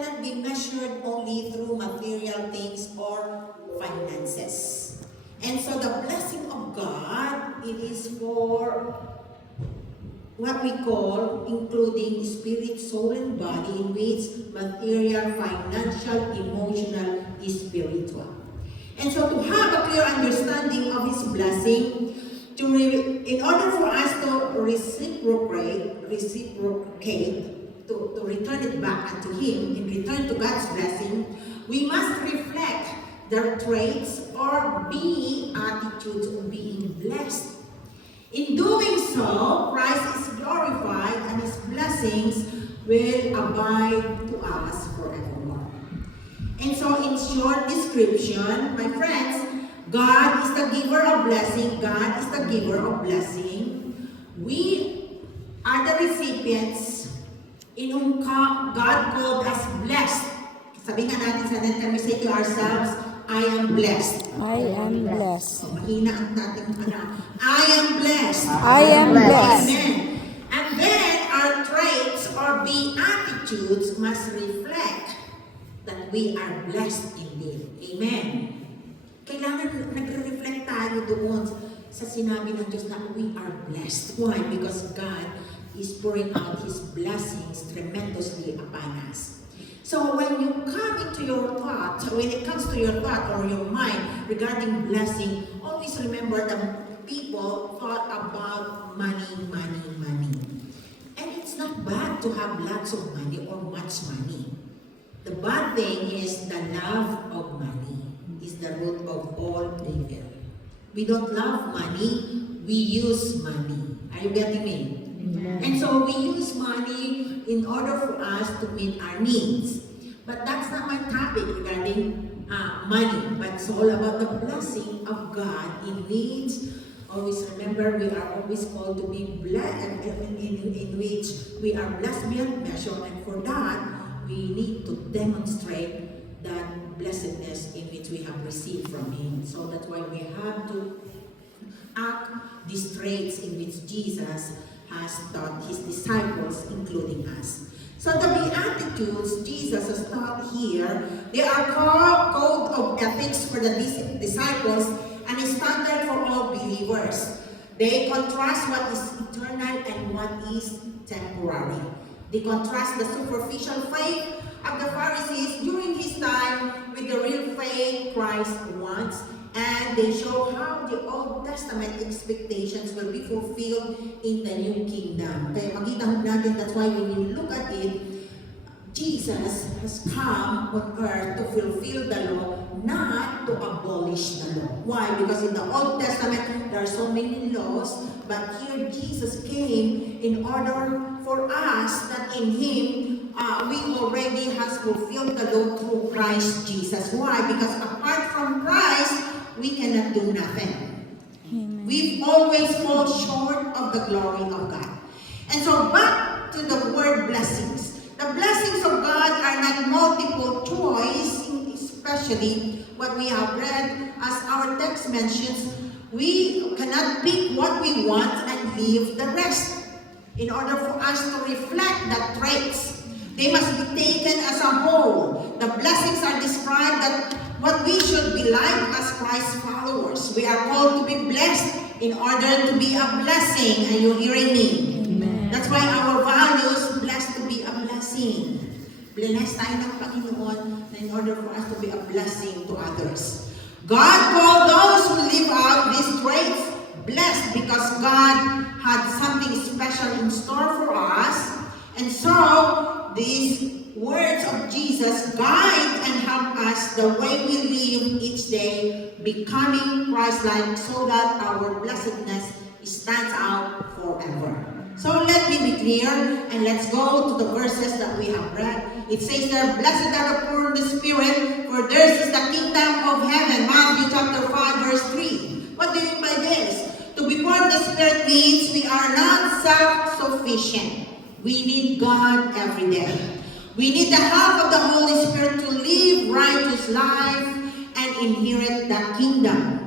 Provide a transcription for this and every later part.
cannot be measured only through material things or finances. And so the blessing of God, it is for what we call including spirit, soul, and body, in which material, financial, emotional, is spiritual. And so to have a clear understanding of His blessing, in order for us to reciprocate, to return it back unto Him, in return to God's blessing, we must reflect their traits or be attitudes of being blessed. In doing so, Christ is glorified and His blessings will abide to us forevermore. And so in short description, my friends, God is the giver of blessing. God is the giver of blessing. We are the recipients in whom God called us blessed. Sabihin nga natin sa net, can we say to ourselves, I am blessed. I am blessed. So, mahina ang dating I am blessed. I am blessed. Amen. And then our traits or beatitudes must reflect that we are blessed indeed. Amen. Kailangan nagre-reflect tayo doon sa sinabi ng Diyos na we are blessed. Why? Because God is pouring out His blessings tremendously upon us. So when you come into your thought, when it comes to your thought or your mind regarding blessing, always remember that people thought about money. And it's not bad to have lots of money or much money. The bad thing is the love of money is the root of all evil. We don't love money, we use money. Are you getting me? And so we use money in order for us to meet our needs. But that's not my topic regarding money, but it's all about the blessing of God in which, always remember, we are always called to be blessed, in which we are blessed beyond measure, and for that, we need to demonstrate that blessedness in which we have received from Him. So that's why we have to act these traits in which Jesus has taught His disciples, including us. So the Beatitudes Jesus has taught here, they are called code of ethics for the disciples and a standard for all believers. They contrast what is eternal and what is temporary. They contrast the superficial faith of the Pharisees during His time with the real faith Christ wants, and they show how the Old Testament expectations will be fulfilled in the New Kingdom. Kaya makita natin, that's why when you look at it, Jesus has come on earth to fulfill the law, not to abolish the law. Why? Because in the Old Testament, there are so many laws, but here Jesus came in order for us that in Him, we already has fulfilled the law through Christ Jesus. Why? Because apart from Christ, we cannot do nothing. Amen. We've always fall short of the glory of God. And so back to the word blessings. The blessings of God are not multiple choice, especially what we have read as our text mentions. We cannot pick what we want and leave the rest. In order for us to reflect the traits, they must be taken as a whole. The blessings are described that what we should be like as Christ's followers. We are called to be blessed in order to be a blessing. Are you hearing me? Amen. That's why our values, blessed to be a blessing. Blessed tayo ng Panginoon na in order for us to be a blessing to others. God called those who live out these traits blessed because God had something special in store for us. And so, these words of Jesus guide and help us the way we live each day, becoming Christ-like so that our blessedness stands out forever. So let me be clear and let's go to the verses that we have read. It says there, blessed are the poor in the spirit, for theirs is the kingdom of heaven. Matthew chapter 5 verse 3. What do you mean by this? To be poor in the spirit means we are not self-sufficient. We need God every day. We need the help of the Holy Spirit to live righteous life and inherit the kingdom.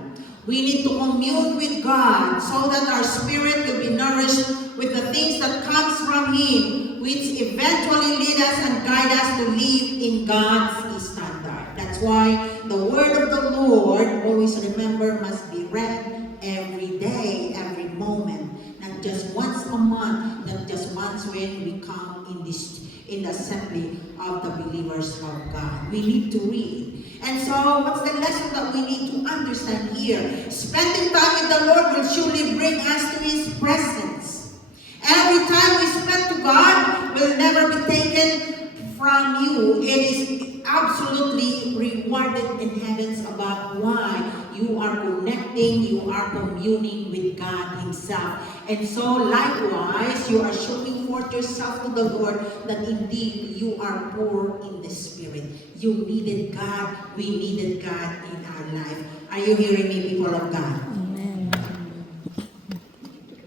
We need to commune with God so that our spirit will be nourished with the things that comes from Him, which eventually lead us and guide us to live in meeting God's standard. That's why the word of the Lord, always remember, must be read every day, every moment. Not just once a month, not just once when we come in the assembly of the believers of God. We need to read. And so, what's the lesson that we need to understand here? Spending time with the Lord will surely bring us to His presence. Every time we spend to God will never be taken from you. It is absolutely rewarded in heavens about why you are connecting, you are communing with God Himself. And so likewise, you are showing forth yourself to the Lord that indeed you are poor in the Spirit. You needed God, we needed God in our life. Are you hearing me, people of God? Amen.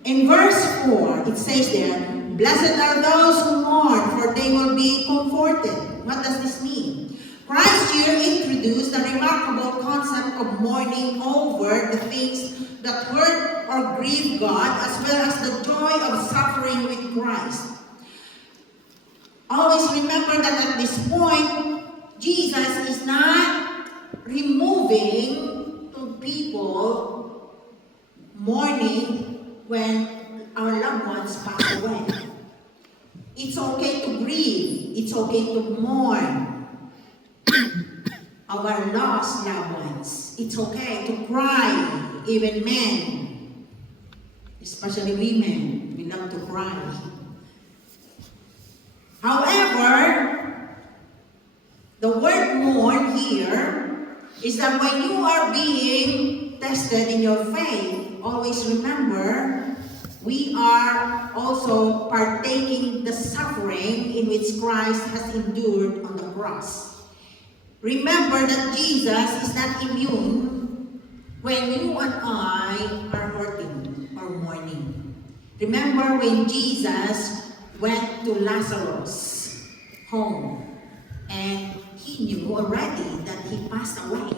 In verse 4, it says there, "Blessed are those who mourn, for they will be comforted." What does this mean? Christ here introduced the remarkable concept of mourning over the things that hurt or grieve God, as well as the joy of suffering with Christ. Always remember that at this point, Jesus is not removing to people mourning when our loved ones pass away. It's okay to grieve. It's okay to mourn our lost loved ones. It's okay to cry, even men, especially women. We love to cry. However, the word mourn here is that when you are being tested in your faith, always remember, we are also partaking the suffering in which Christ has endured on the cross. Remember that Jesus is not immune when you and I are hurting or mourning. Remember when Jesus went to Lazarus' home and he knew already that he passed away.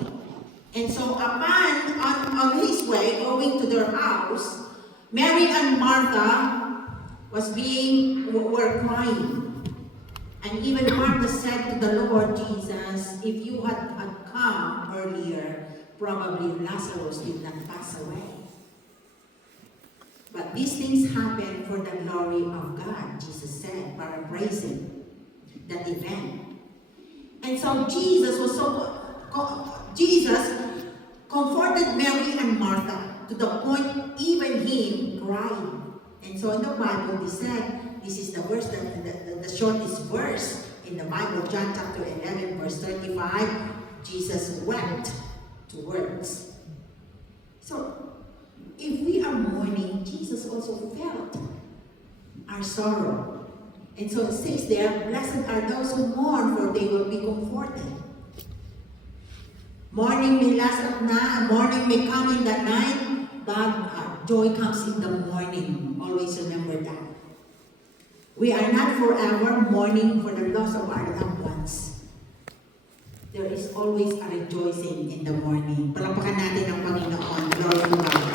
And so on his way going to their house, Mary and Martha were crying. And even Martha said to the Lord Jesus, if you had come earlier, probably Lazarus did not pass away. But these things happen for the glory of God, Jesus said, paraphrasing that event. And so Jesus comforted Mary and Martha to the point even him crying. And so in the Bible, he said, this is the verse, the shortest verse in the Bible, John chapter 11, verse 35, Jesus wept to words. So, if we are mourning, Jesus also felt our sorrow. And so it says there, blessed are those who mourn, for they will be comforted. Mourning may last at night, mourning may come in the night, but joy comes in the morning. Always remember that. We are not forever mourning for the loss of our loved ones. There is always a rejoicing in the morning. Palakpakan natin ang Panginoon. Glory to God.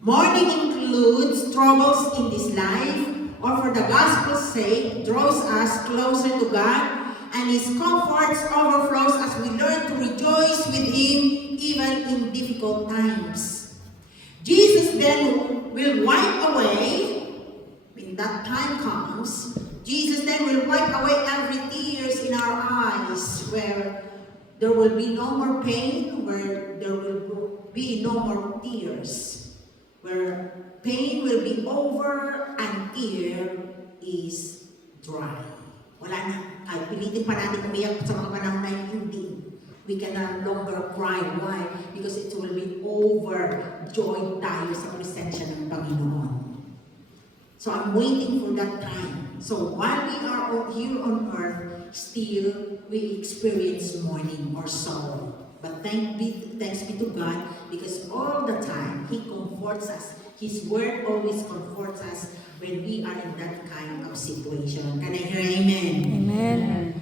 Mourning includes troubles in this life, or for the gospel's sake, draws us closer to God, and His comforts overflows as we learn to rejoice with Him even in difficult times. Jesus then will wipe away, when that time comes, Jesus then will wipe away every tears in our eyes, where there will be no more pain, where there will be no more tears, where pain will be over and tear is dry. Wala na. Kahit pilitin pa natin umiyak sa mga panahon na hindi. We can no longer cry. Why? Because it will be overjoyed tayo sa presensya ng Panginoon. So I'm waiting for that time. So while we are here on earth, still we experience mourning or sorrow. But thanks be to God, because all the time He comforts us. His word always comforts us when we are in that kind of situation. Can I hear amen? Amen.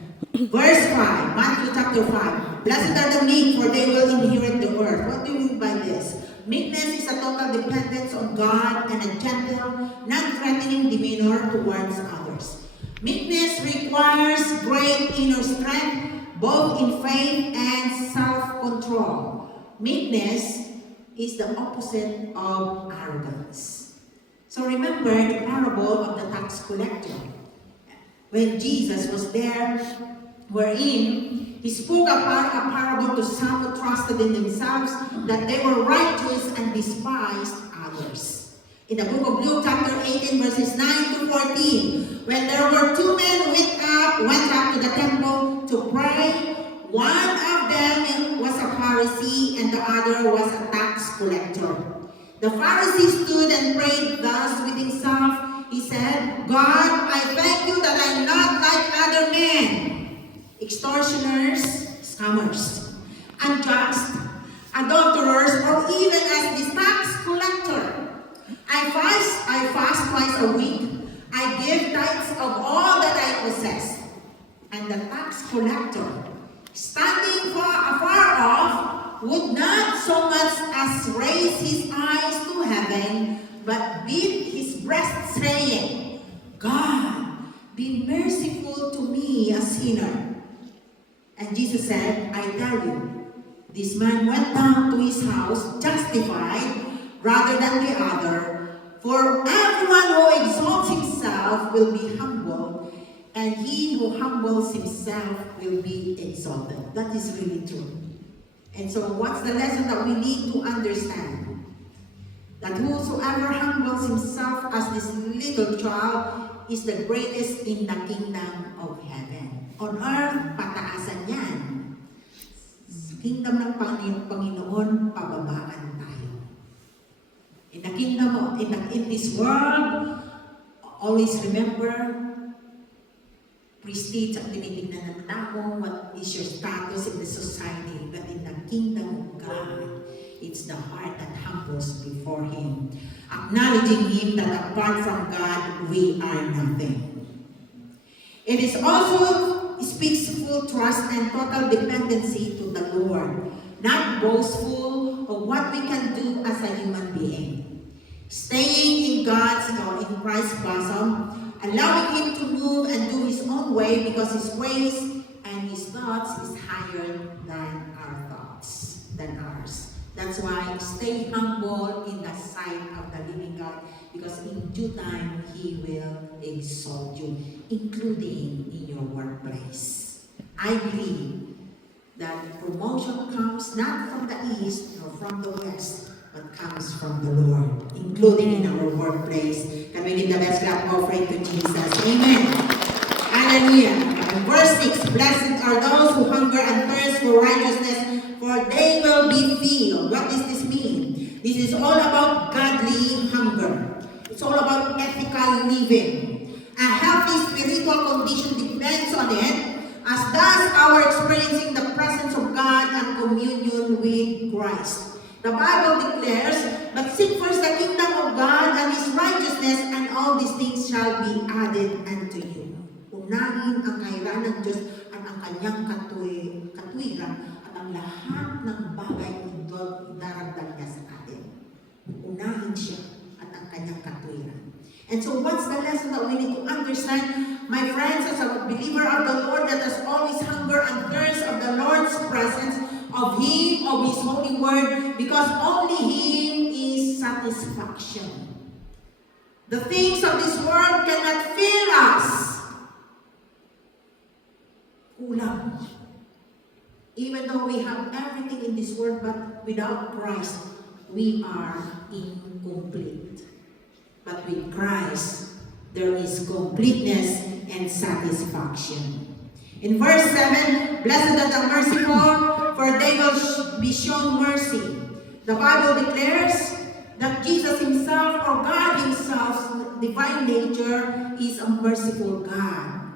Verse 5, Matthew chapter 5. Blessed are the meek, for they will inherit the earth. What do you mean by this? Meekness is a total dependence on God and a gentle, non-threatening demeanor towards others. Meekness requires great inner strength, both in faith and self-control. Meekness is the opposite of arrogance. So remember the parable of the tax collector. When Jesus was there, wherein he spoke about a parable to some who trusted in themselves that they were righteous and despised others. In the book of Luke chapter 18 verses 9 to 14, when there were two men who went up to the temple to pray, one of them was a Pharisee and the other was a tax collector. The Pharisee stood and prayed thus with himself. He said, God, I thank you that I'm not like other men, extortioners, scammers, unjust, adulterers, or even as this tax collector. I fast twice a week. I give tithes of all that I possess. And the tax collector, standing afar off, would not so much as raise his eyes to heaven, but beat his breast, saying, God, be merciful to me, a sinner. And Jesus said, I tell you, this man went down to his house justified rather than the other. For everyone who exalts himself will be humbled, and he who humbles himself will be exalted. That is really true. And so what's the lesson that we need to understand? That whosoever humbles himself as this little child is the greatest in the kingdom of heaven. On earth, pataasan yan. Sa kingdom ng Panginoon, pababaan tayo. In the kingdom, in this world, always remember, prestige ang tinitingnan ng tao, what is your status in the society. But in the kingdom of God, it's the heart that humbles before Him, acknowledging Him that apart from God, we are nothing. It is also speaks full trust and total dependency to the Lord, not boastful of what we can do as a human being. Staying in God's or in Christ's bosom, allowing Him to move and do His own way because His ways and His thoughts is higher than our thoughts, than ours. That's why stay humble in the sight of the living God, because in due time He will exalt you, including in your workplace. I believe that promotion comes not from the east nor from the west, but comes from the Lord, including in our workplace. Can we give the best clap offering to Jesus? Amen. Hallelujah. And verse 6, blessed are those who hunger and thirst for righteousness, for they will be filled. What does this mean? This is all about godly hunger. It's all about ethical living. A healthy spiritual condition depends on it, as does our experiencing the presence of God and communion with Christ. The Bible declares, but seek first the kingdom of God and His righteousness, and all these things shall be added unto you. Unahin ang kahirapan ng Diyos at ang kanyang katwiran at ang lahat ng bagay idaragdag niya sa atin. Unahin siya at ang kanyang katwiran. And so what's the lesson that we need to understand? My friends, as a believer of the Lord that has always hunger and thirst of the Lord's presence, of Him, of His holy word, because only Him is satisfaction. The things of this world cannot fill us. Kulang. Even though we have everything in this world, but without Christ, we are incomplete. But with Christ, there is completeness and satisfaction. In verse 7, blessed are the merciful, for they will be shown mercy. The Bible declares that Jesus Himself, or God Himself's divine nature, is a merciful God.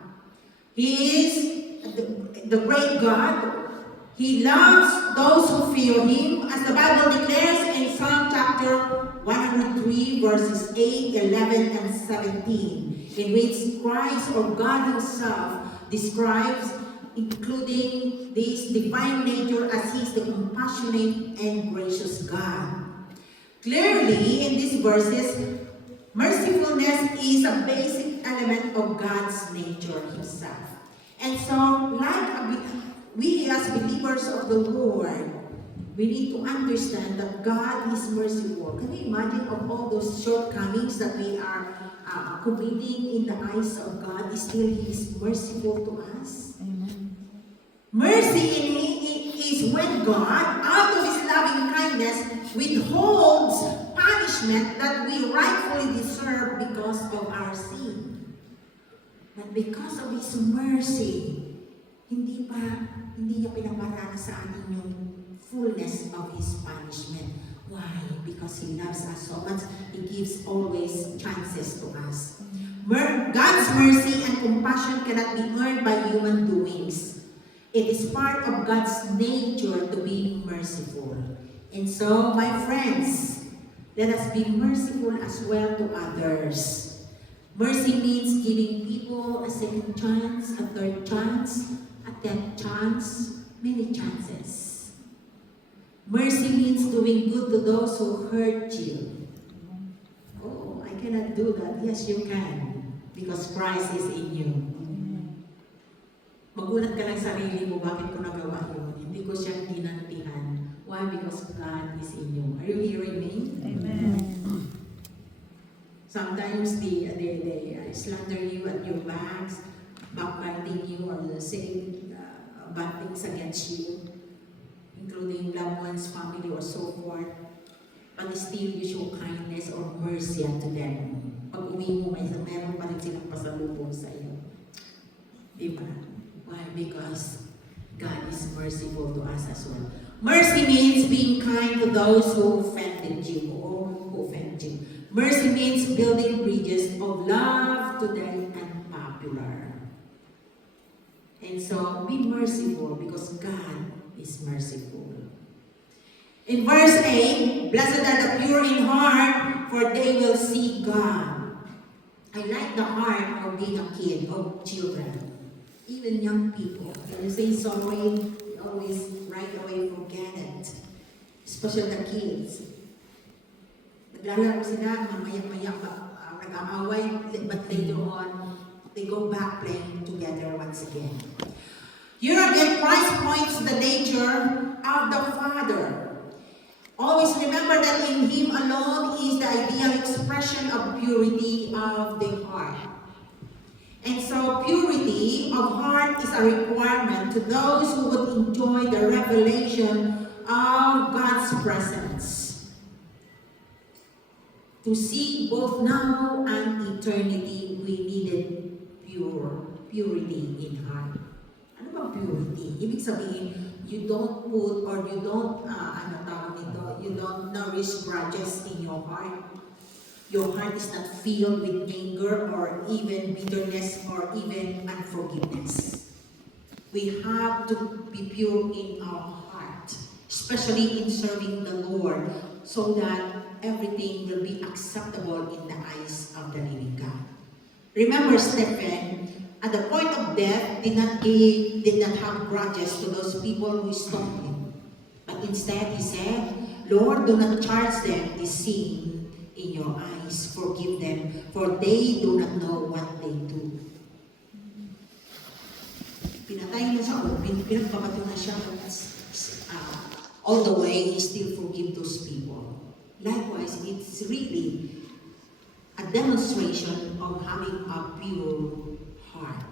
He is the great God. He loves those who fear Him, as the Bible declares in Psalm chapter 103, verses 8, 11, and 17, in which Christ, or God Himself, describes, including this divine nature, as He is the compassionate and gracious God. Clearly, in these verses, Mercifulness is a basic element of God's nature Himself. And so, we as believers of the Lord, we need to understand that God is merciful. Can you imagine of all those shortcomings that we are committing in the eyes of God, still He is merciful to us? Amen. Mercy is when God, out of His loving kindness, withholds punishment that we rightfully deserve because of our sin. But because of His mercy, hindi niya pinaparana sa atin yung fullness of His punishment. Why? Because He loves us so much, He gives always chances to us. God's mercy and compassion cannot be earned by human doings. It is part of God's nature to be merciful. And so, my friends, let us be merciful as well to others. Mercy means giving people a second chance, a third chance, a 10th chance, many chances. Mercy means doing good to those who hurt you. Oh, I cannot do that. Yes, you can. Because Christ is in you. Magulat ka lang sarili mo, bakit ko nagawa yun? Hindi ko siya ginantihan. Why? Because God is in you. Are you hearing me? Amen. Sometimes they slander you at your backs, backbiting you, or saying bad things against you, including loved ones, family, or so forth. But still you show kindness or mercy unto them. Pag uwi mo, meron pa rin silang pasalubong sa iyo. Diba? Why? Because God is merciful to us as well. Mercy means being kind to those who offended you or who offend you. Mercy means building bridges of love to the unpopular. And so, be merciful because God is merciful. In verse 8, blessed are the pure in heart, for they will see God. I like the heart of being a kid, of children. Even young people, when you say sorry, they always right away forget it. Especially the kids. Naglalaro sila, mamaya-maya nag-aaway, but later on, they go back playing together once again. Here again, Christ points to the nature of the Father. Always remember that in Him alone is the ideal expression of purity of the heart. And so purity of heart is a requirement to those who would enjoy the revelation of God's presence. To see both now and eternity, we needed purity in heart. Ano ba purity? Ibig sabihin, you don't put or you don't, you don't nourish grudges in your heart. Your heart is not filled with anger or even bitterness or even unforgiveness. We have to be pure in our heart, especially in serving the Lord, so that everything will be acceptable in the eyes of the living God. Remember Stephen, at the point of death, did not have grudges to those people who stoned him. But instead he said, Lord, do not charge them this sin in your eyes, forgive them, for they do not know what they do. Pinatay na siya, pinagpapato na siya, all the way, he still forgive those people. Likewise, it's really a demonstration of having a pure heart.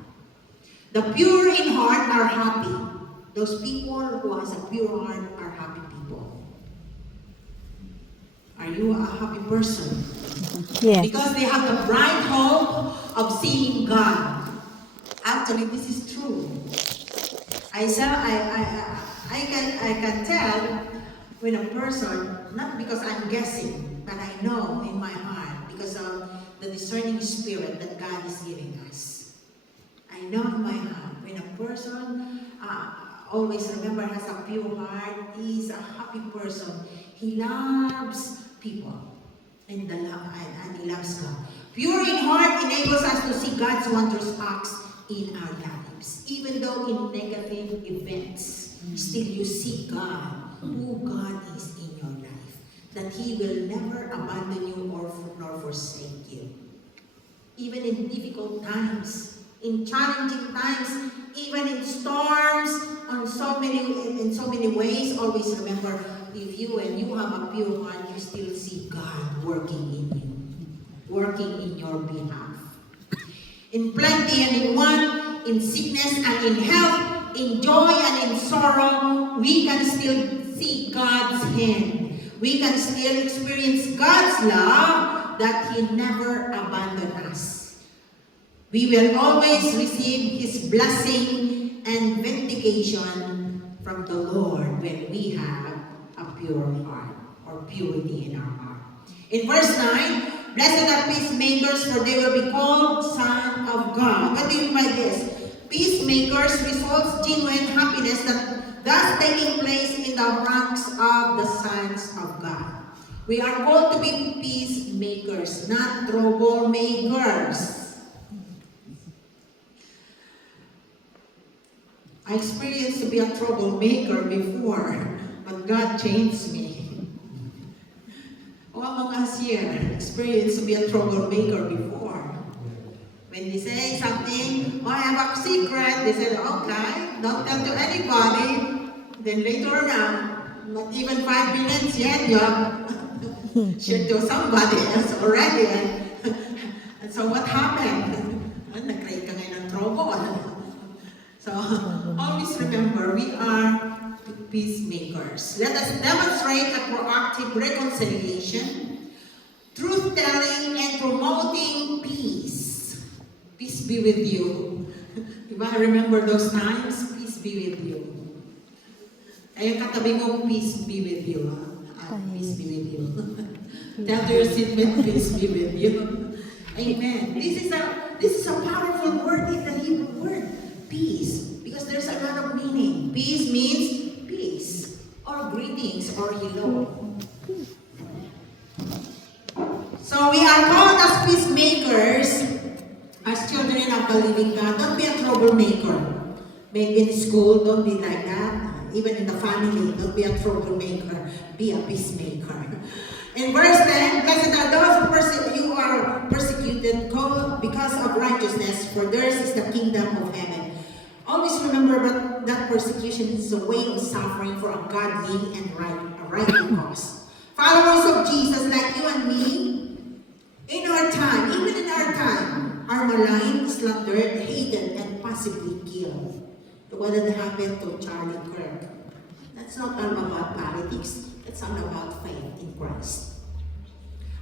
The pure in heart are happy. Those people who has a pure heart are happy people. Are you a happy person? Yes. Because they have the bright hope of seeing God. Actually, this is true. I can tell when a person, not because I'm guessing, but I know in my heart because of the discerning spirit that God is giving us. I know in my heart when a person always remember has a pure heart, is a happy person. He loves people and he loves God. Pure in heart enables us to see God's wondrous acts in our lives. Even though in negative events, still you see God, who God is in your life. that He will never abandon you nor forsake you. Even in difficult times, in challenging times, even in storms, in so many ways, always remember, if you have a pure heart, you still see God working in you, working in your behalf. In plenty and in want, in sickness and in health, in joy and in sorrow, we can still see God's hand. We can still experience God's love, that He never abandoned us. We will always receive His blessing and vindication from the Lord when we have a pure heart, or purity in our heart. In verse 9, blessed are peacemakers, for they will be called sons of God. What do you mean by this? Peacemakers results genuine happiness that thus taking place in the ranks of the sons of God. We are called to be peacemakers, not troublemakers. I experienced to be a troublemaker before, but God changed me. Among us here, experienced to be a troublemaker before. When they say something, I have a secret, they said, okay, don't tell to anybody. Then later on, not even 5 minutes yet, you have shared to somebody else already. And so what happened? Nag-create ka ngayon ng trouble. So always remember, we are peacemakers. Let us demonstrate a proactive reconciliation, truth-telling, and promoting peace. Peace be with you. Diba? Remember those times? Peace be with you. Ayun katabi mo, peace be with you. Peace be with you. Tell to your seatmate, peace be with you. Amen. This is a powerful word in the Hebrew word. Peace. Because there's a lot of meaning. Peace means peace, or greetings, or hello. So we are called as peacemakers, as children of the living God. Don't be a troublemaker. Maybe in school, don't be like that. Even in the family, don't be a troublemaker. Be a peacemaker. In verse 10, blessed are those who are persecuted because of righteousness, for theirs is the kingdom of heaven. Always remember that persecution is a way of suffering for a godly and right cause. Followers of Jesus like you and me, in our time, even in our time, are maligned, slandered, hated, and possibly killed. The one that happened to Charlie Kirk. That's not all about politics. It's all about faith in Christ.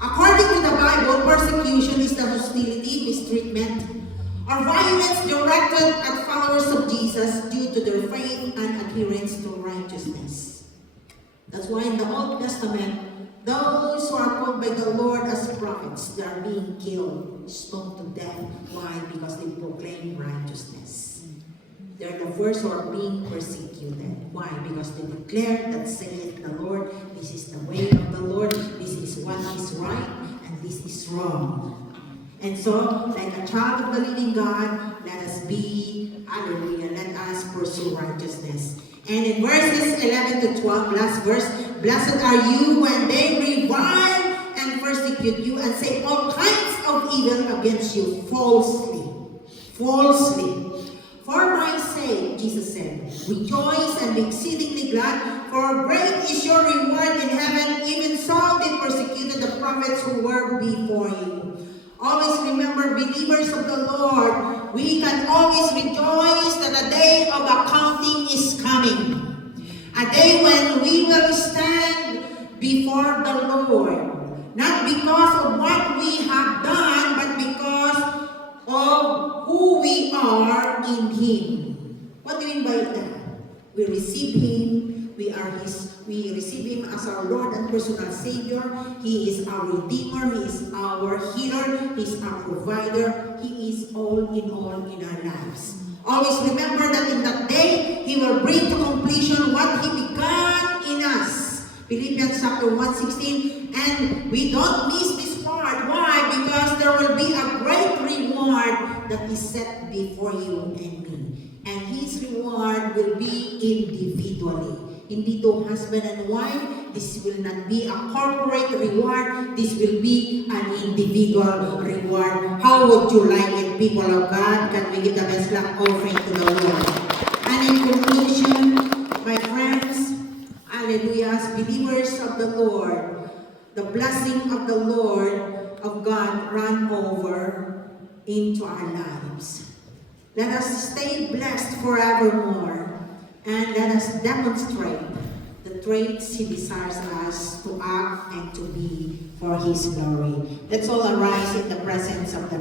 According to the Bible, persecution is the hostility, mistreatment, or violence directed at followers of Jesus due to their faith and adherence to righteousness. That's why in the Old Testament, those who are called by the Lord as prophets, they are being killed, stoned to death. Why? Because they proclaim righteousness. They're the first who are being persecuted. Why? Because they declare that saith the Lord, this is the way of the Lord, this is what is right, and this is wrong. And so, like a child of the living God, let us be, hallelujah, let us pursue righteousness. And in verses 11 to 12, last verse, blessed are you when they revile and persecute you and say all kinds of evil against you falsely. Falsely. For my sake, Jesus said, rejoice and be exceedingly glad, for great is your reward in heaven. Even so they persecuted the prophets who were before you. Always remember, believers of the Lord, we can always rejoice that a day of accounting is coming. A day when we will stand before the Lord. Not because of what we have done, but because of who we are in Him. What do you mean by that? We receive Him. We receive Him as our Lord and personal Savior. He is our Redeemer. He is our healer. He is our provider. He is all in our lives. Always remember that in that day, He will bring to completion what He began in us. Philippians chapter 1:16. And we don't miss this part. Why? Because there will be a great reward that is set before you and me. And His reward will be individually. Hindi to husband and wife, This will not be a corporate reward. This will be an individual reward. How would you like it, people of God? Can we give the best luck offering to the Lord? And in conclusion, my friends, hallelujah, as believers of the Lord, the blessing of the Lord of God run over into our lives. Let us stay blessed forevermore, and let us demonstrate the traits He desires us to act and to be for His glory. Let's all arise in the presence of the